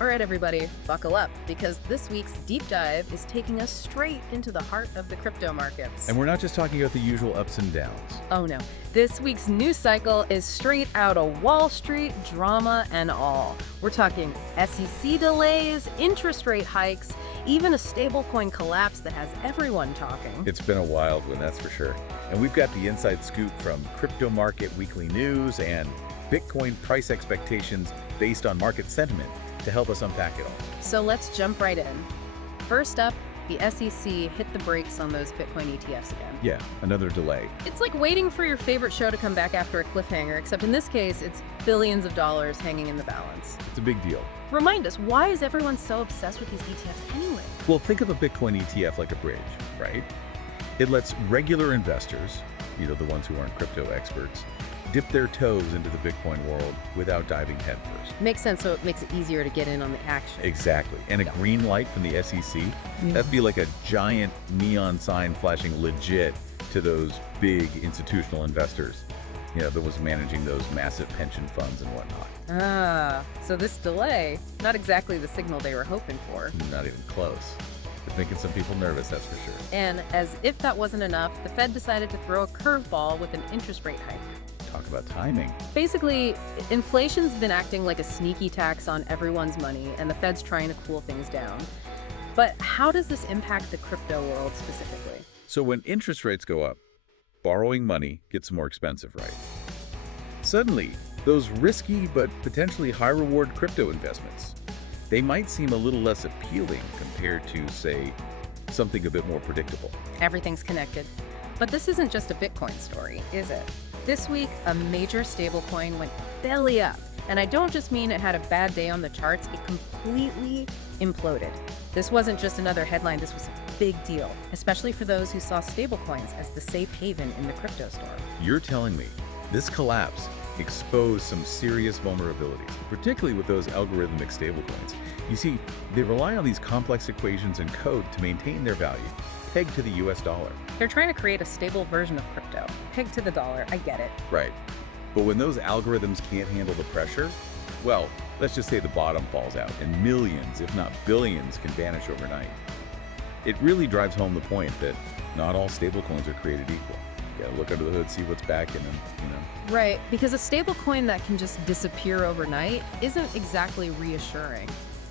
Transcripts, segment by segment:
All right, everybody, buckle up because this week's deep dive is taking us straight into the heart of the crypto markets. And we're not just talking about the usual ups and downs. Oh no, this week's news cycle is straight out of Wall Street, drama and all. We're talking SEC delays, interest rate hikes, even a stablecoin collapse that has everyone talking. It's been a wild one, that's for sure. And we've got the inside scoop from Crypto Market Weekly News and Bitcoin price expectations based on market sentiment to help us unpack it all. So let's jump right in. First up, the SEC hit the brakes on those Bitcoin ETFs again. Yeah, another delay. It's like waiting for your favorite show to come back after a cliffhanger, except in this case, it's billions of dollars hanging in the balance. It's a big deal. Remind us, why is everyone so obsessed with these ETFs anyway? Well, think of a Bitcoin ETF like a bridge, right? It lets regular investors, the ones who aren't crypto experts, dip their toes into the Bitcoin world without diving headfirst. Makes sense, so it makes it easier to get in on the action. Exactly. And a green light from the SEC, that'd be like a giant neon sign flashing legit to those big institutional investors, that was managing those massive pension funds and whatnot. Ah, so this delay, not exactly the signal they were hoping for. Not even close. It's making some people nervous, that's for sure. And as if that wasn't enough, the Fed decided to throw a curveball with an interest rate hike. Talk about timing. Basically, inflation's been acting like a sneaky tax on everyone's money, and the Fed's trying to cool things down. But how does this impact the crypto world specifically? So when interest rates go up, borrowing money gets more expensive, right? Suddenly, those risky but potentially high-reward crypto investments, they might seem a little less appealing compared to, say, something a bit more predictable. Everything's connected. But this isn't just a Bitcoin story, is it? This week, a major stablecoin went belly up. And I don't just mean it had a bad day on the charts, it completely imploded. This wasn't just another headline, this was a big deal, especially for those who saw stablecoins as the safe haven in the crypto storm. You're telling me this collapse exposed some serious vulnerabilities, particularly with those algorithmic stablecoins. You see, they rely on these complex equations and code to maintain their value, pegged to the US dollar. They're trying to create a stable version of crypto, pegged to the dollar, I get it. Right. But when those algorithms can't handle the pressure, well, let's just say the bottom falls out and millions, if not billions, can vanish overnight. It really drives home the point that not all stablecoins are created equal. You gotta look under the hood, see what's backing them, Right, because a stablecoin that can just disappear overnight isn't exactly reassuring.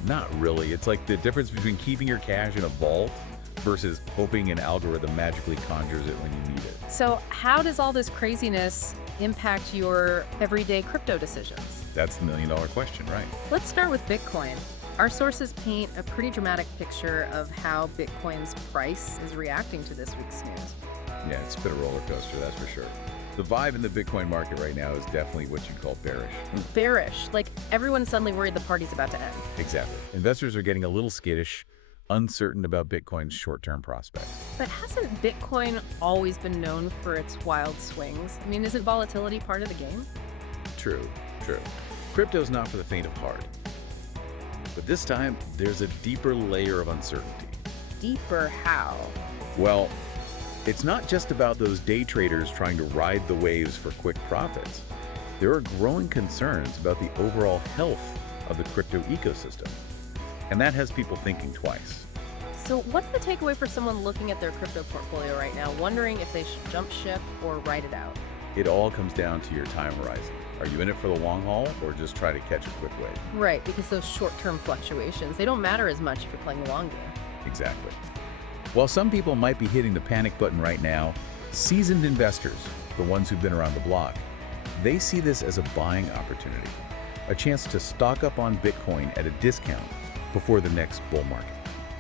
Not really. It's like the difference between keeping your cash in a vault versus hoping an algorithm magically conjures it when you need it. So how does all this craziness impact your everyday crypto decisions? That's the million-dollar question, right? Let's start with Bitcoin. Our sources paint a pretty dramatic picture of how Bitcoin's price is reacting to this week's news. Yeah, it's been a roller coaster, that's for sure. The vibe in the Bitcoin market right now is definitely what you'd call bearish. Bearish, like everyone's suddenly worried the party's about to end. Exactly. Investors are getting a little skittish, uncertain about Bitcoin's short-term prospects. But hasn't Bitcoin always been known for its wild swings? I mean, isn't volatility part of the game? True. Crypto's not for the faint of heart. But this time, there's a deeper layer of uncertainty. Deeper how? Well, it's not just about those day traders trying to ride the waves for quick profits. There are growing concerns about the overall health of the crypto ecosystem. And that has people thinking twice. So what's the takeaway for someone looking at their crypto portfolio right now, wondering if they should jump ship or ride it out? It all comes down to your time horizon. Are you in it for the long haul or just try to catch a quick wave? Right, because those short-term fluctuations, they don't matter as much if you're playing the long game. Exactly. While some people might be hitting the panic button right now, seasoned investors, the ones who've been around the block, they see this as a buying opportunity, a chance to stock up on Bitcoin at a discount before the next bull market.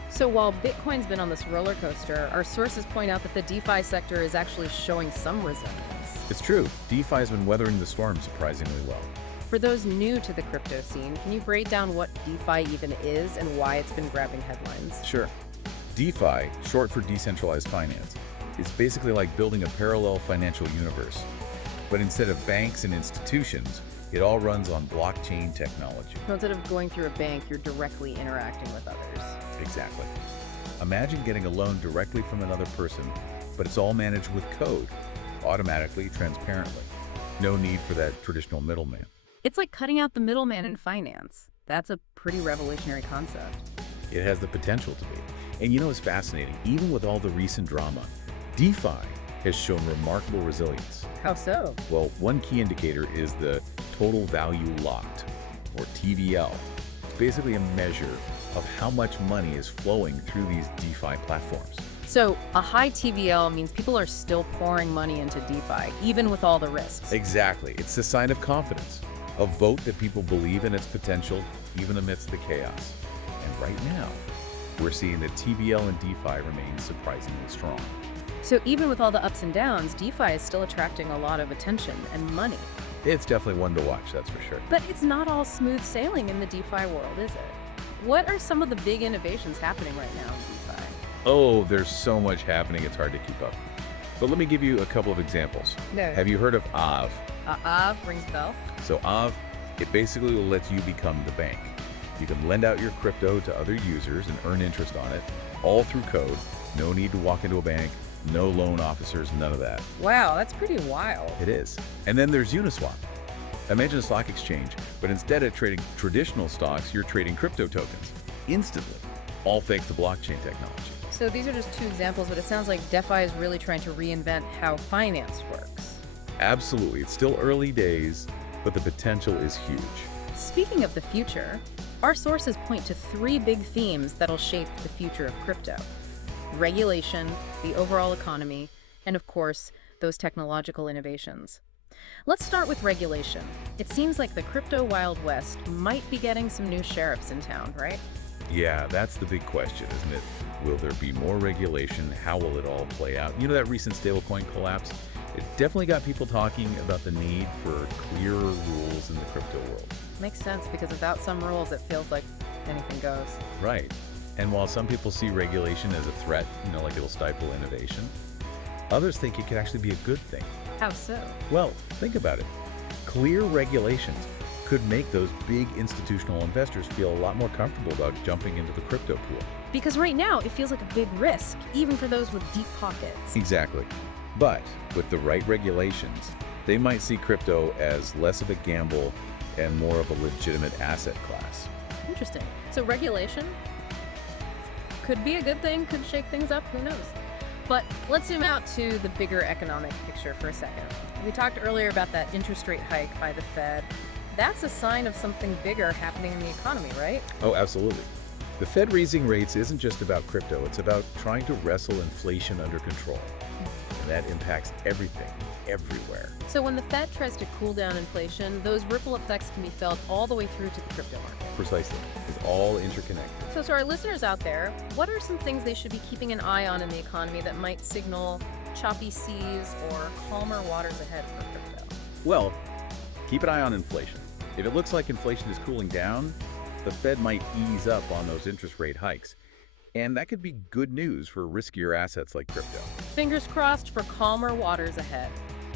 So while Bitcoin's been on this roller coaster, our sources point out that the DeFi sector is actually showing some resilience. It's true, DeFi has been weathering the storm surprisingly well. For those new to the crypto scene, can you break down what DeFi even is and why it's been grabbing headlines? Sure. DeFi, short for decentralized finance, is basically like building a parallel financial universe. But instead of banks and institutions, it all runs on blockchain technology. So instead of going through a bank, you're directly interacting with others. Exactly. Imagine getting a loan directly from another person, but it's all managed with code, automatically, transparently. No need for that traditional middleman. It's like cutting out the middleman in finance. That's a pretty revolutionary concept. It has the potential to be. And you know what's fascinating? Even with all the recent drama, DeFi has shown remarkable resilience. How so? Well, one key indicator is the total value locked, or TVL. It's basically a measure of how much money is flowing through these DeFi platforms. So a high TVL means people are still pouring money into DeFi, even with all the risks. Exactly. It's a sign of confidence, a vote that people believe in its potential, even amidst the chaos. And right now, we're seeing that TVL and DeFi remain surprisingly strong. So even with all the ups and downs, DeFi is still attracting a lot of attention and money. It's definitely one to watch, that's for sure. But it's not all smooth sailing in the DeFi world, is it? What are some of the big innovations happening right now in DeFi? Oh, there's so much happening, it's hard to keep up. But let me give you a couple of examples. No. Have you heard of Aave? Aave rings a bell. So Aave, it basically will let you become the bank. You can lend out your crypto to other users and earn interest on it, all through code. No need to walk into a bank, no loan officers, none of that. Wow, that's pretty wild. It is. And then there's Uniswap. Imagine a stock exchange, but instead of trading traditional stocks, you're trading crypto tokens instantly, all thanks to blockchain technology. So these are just two examples, but it sounds like DeFi is really trying to reinvent how finance works. Absolutely. It's still early days, but the potential is huge. Speaking of the future, our sources point to three big themes that'll shape the future of crypto: regulation, the overall economy, and of course, those technological innovations. Let's start with regulation. It seems like the crypto Wild West might be getting some new sheriffs in town, right? Yeah, that's the big question, isn't it? Will there be more regulation? How will it all play out? You know that recent stablecoin collapse? It definitely got people talking about the need for clearer rules in the crypto world. Makes sense, because without some rules, it feels like anything goes. Right. And while some people see regulation as a threat, like it'll stifle innovation, others think it could actually be a good thing. How so? Well, think about it. Clear regulations could make those big institutional investors feel a lot more comfortable about jumping into the crypto pool. Because right now, it feels like a big risk, even for those with deep pockets. Exactly. But with the right regulations, they might see crypto as less of a gamble and more of a legitimate asset class. Interesting. So regulation could be a good thing, could shake things up, who knows? But let's zoom out to the bigger economic picture for a second. We talked earlier about that interest rate hike by the Fed. That's a sign of something bigger happening in the economy, right? Oh, absolutely. The Fed raising rates isn't just about crypto, it's about trying to wrestle inflation under control. And that impacts everything, everywhere. So when the Fed tries to cool down inflation, those ripple effects can be felt all the way through to the crypto market. Precisely. It's all interconnected. So to our listeners out there, what are some things they should be keeping an eye on in the economy that might signal choppy seas or calmer waters ahead for crypto? Well, keep an eye on inflation. If it looks like inflation is cooling down, the Fed might ease up on those interest rate hikes. And that could be good news for riskier assets like crypto. Fingers crossed for calmer waters ahead.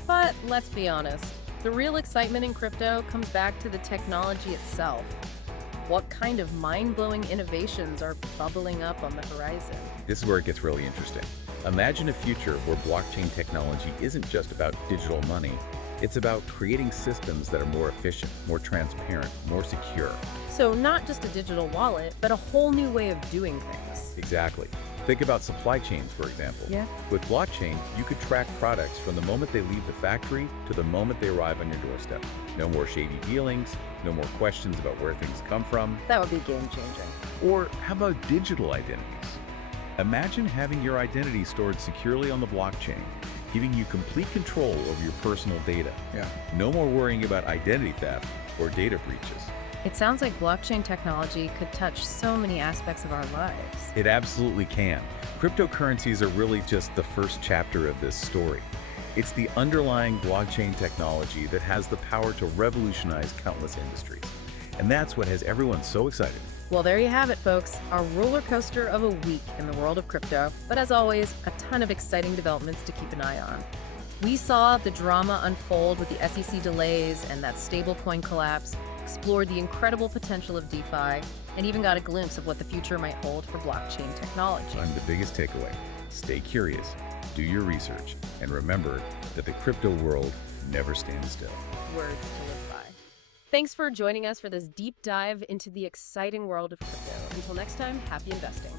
But let's be honest, the real excitement in crypto comes back to the technology itself. What kind of mind-blowing innovations are bubbling up on the horizon? This is where it gets really interesting. Imagine a future where blockchain technology isn't just about digital money. It's about creating systems that are more efficient, more transparent, more secure. So not just a digital wallet, but a whole new way of doing things. Exactly. Think about supply chains, for example. Yeah. With blockchain, you could track products from the moment they leave the factory to the moment they arrive on your doorstep. No more shady dealings, no more questions about where things come from. That would be game-changing. Or how about digital identities? Imagine having your identity stored securely on the blockchain, giving you complete control over your personal data. Yeah. No more worrying about identity theft or data breaches. It sounds like blockchain technology could touch so many aspects of our lives. It absolutely can. Cryptocurrencies are really just the first chapter of this story. It's the underlying blockchain technology that has the power to revolutionize countless industries. And that's what has everyone so excited. Well, there you have it, folks. A roller coaster of a week in the world of crypto. But as always, a ton of exciting developments to keep an eye on. We saw the drama unfold with the SEC delays and that stablecoin collapse, explored the incredible potential of DeFi, and even got a glimpse of what the future might hold for blockchain technology. And the biggest takeaway, stay curious, do your research, and remember that the crypto world never stands still. Words to live by. Thanks for joining us for this deep dive into the exciting world of crypto. Until next time, happy investing.